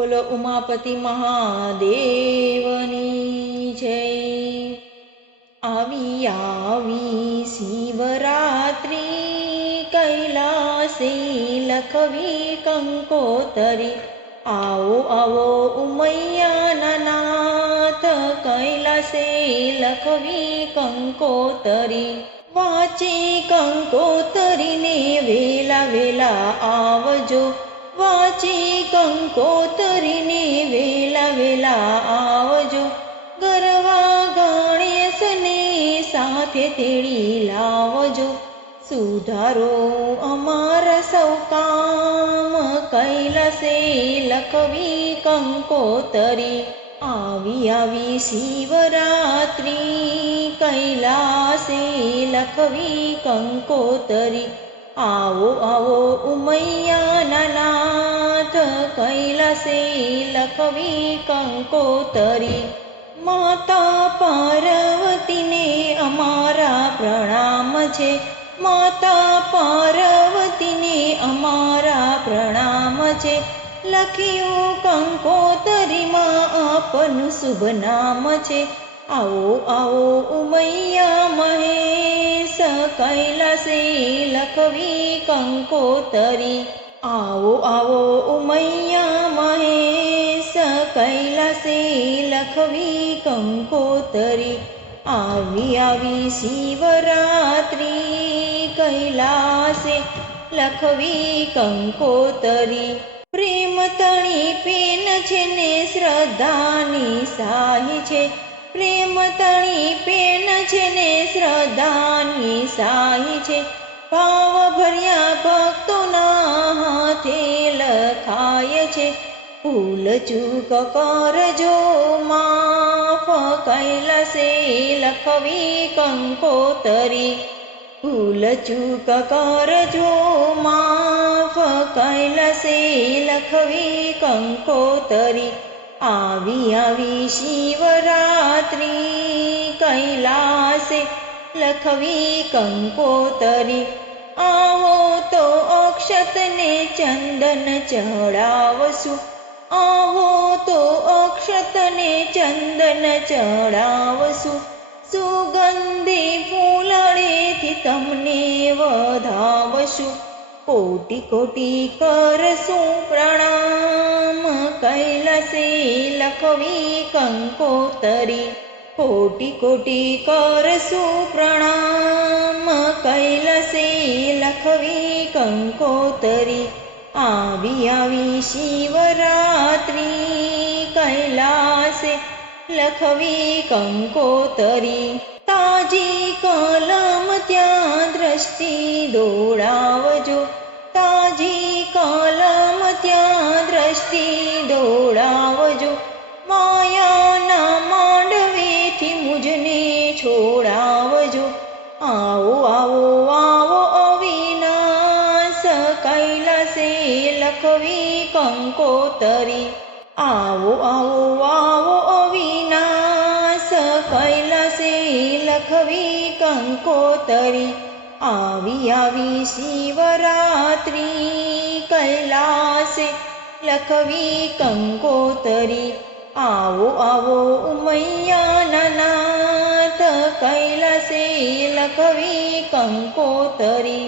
બોલો ઉમાપતિ મહાદેવની જય। આવી આવી શિવરાત્રી કૈલાસે લખવી કંકોતરી। આવો આવો ઉમૈયાના નાથ કૈલાસે લખવી કંકોતરી। વાંચી કંકોતરીને વેલા વેલા આવજો, વાંચી કંકોતરીને વેલા વેલા આવજો। ગરવા ગણેશને સાથે તેડી લાવજો, સુધારો અમારા સૌ કામ કૈલાસે લખવી કંકોતરી। આવી આવી શિવરાત્રી કૈલાસે લખવી કંકોતરી। આવો આવો ઉમૈયાના નાથ કૈલાસે લખવી કંકોતરી। માતા પાર્વતીને અમારા પ્રણામ છે, માતા પાર્વતીને અમારા પ્રણામ છે। લખ્યું કંકોતરીમાં આપનું શુભ નામ છે। આવો આવો ઉમૈયા મહેશ કૈલાસે લખવી કંકોતરી। આવો આવો ઉમૈયા મહેશ કૈલાસે લખવી કંકોતરી। આવી આવી શિવરાત્રી કૈલાસે લખવી કંકોતરી। પ્રેમ તણી પેન છે ને શ્રદ્ધાની સાહી છે, પ્રેમ તણી પેન છે ને શ્રદ્ધાની સાહી છે। ભાવ ભર્યા ભક્તોના હાથે લખાય છે, ભૂલ ચૂક કરજો માફ કૈલાસે લખવી કંકોતરી। ભૂલ ચૂક કરજો માફ કૈલાસે લખવી કંકોતરી। આવી આવી શિવરાત્રી કૈલાસે લખવી કંકોતરી। આવો તો અક્ષતને ચંદન ચડાવશું, આવો તો અક્ષતને ચંદન ચડાવશું। સુગંધી ફૂલડેથી તમને વધાવશું, કોટી કોટી કરશું પ્રણામ કૈલાસે લખવી કંકોતરી। કોટી કોટી કરશું પ્રણામ કૈલાસે લખવી કંકોતરી। આવી આવી શિવરાત્રી કૈલાસે લખવી કંકોતરી। તાજી કલમ ત્યાં દ્રષ્ટિ દોડાવજો, તાજી કલમ ત્યાં દ્રષ્ટિ દોડાવજો। માયાના માંડવેથી મુજને છોડાવજો। આવો આવો આવો અવિનાશ કૈલાસે લખવી કંકોતરી। આવો આવો આવો અવિનાશ કૈલાસે લખવી કંકોતરી। આવી આવી શિવરાત્રી કૈલાસે લખવી કંકોતરી। આવો આવો ઉમૈયાના નાથ કૈલાસે લખવી કંકોતરી।